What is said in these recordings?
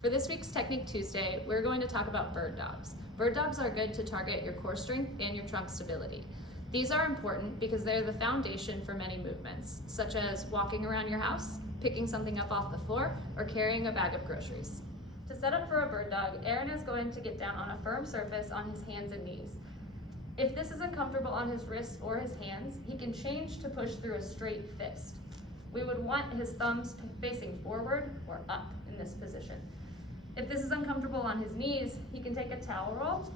For this week's Technique Tuesday, we're going to talk about bird dogs. Bird dogs are good to target your core strength and your trunk stability. These are important because they're the foundation for many movements, such as walking around your house, picking something up off the floor, or carrying a bag of groceries. To set up for a bird dog, Aaron is going to get down on a firm surface on his hands and knees. If this isn't comfortable on his wrists or his hands, he can change to push through a straight fist. We would want his thumbs facing forward or up in this position. If this is uncomfortable on his knees, he can take a towel roll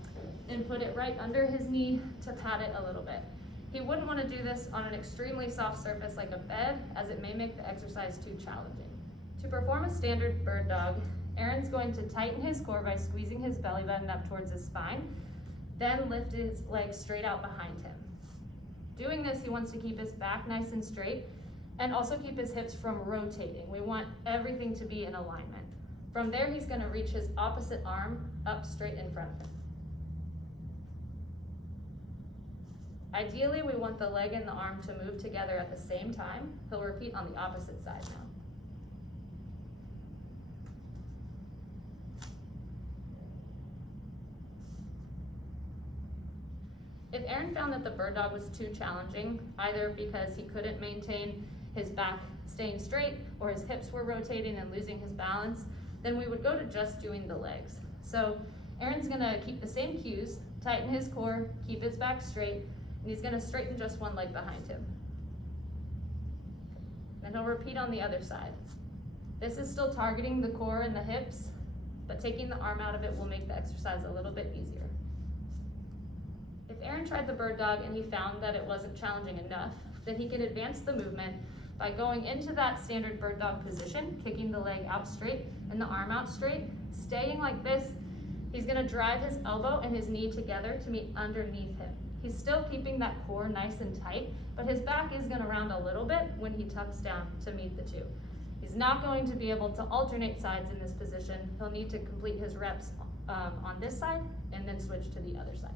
and put it right under his knee to pat it a little bit. He wouldn't want to do this on an extremely soft surface like a bed, as it may make the exercise too challenging. To perform a standard bird dog, Aaron's going to tighten his core by squeezing his belly button up towards his spine, then lift his legs straight out behind him. Doing this, he wants to keep his back nice and straight and also keep his hips from rotating. We want everything to be in alignment. From there, he's going to reach his opposite arm up straight in front of him. Ideally, we want the leg and the arm to move together at the same time. He'll repeat on the opposite side now. If Aaron found that the bird dog was too challenging, either because he couldn't maintain his back staying straight or his hips were rotating and losing his balance, then we would go to just doing the legs. So Aaron's gonna keep the same cues, tighten his core, keep his back straight, and he's gonna straighten just one leg behind him. Then he'll repeat on the other side. This is still targeting the core and the hips, but taking the arm out of it will make the exercise a little bit easier. If Aaron tried the bird dog and he found that it wasn't challenging enough, then he can advance the movement by going into that standard bird dog position, kicking the leg out straight and the arm out straight. Staying like this, he's gonna drive his elbow and his knee together to meet underneath him. He's still keeping that core nice and tight, but his back is gonna round a little bit when he tucks down to meet the two. He's not going to be able to alternate sides in this position. He'll need to complete his reps on this side and then switch to the other side.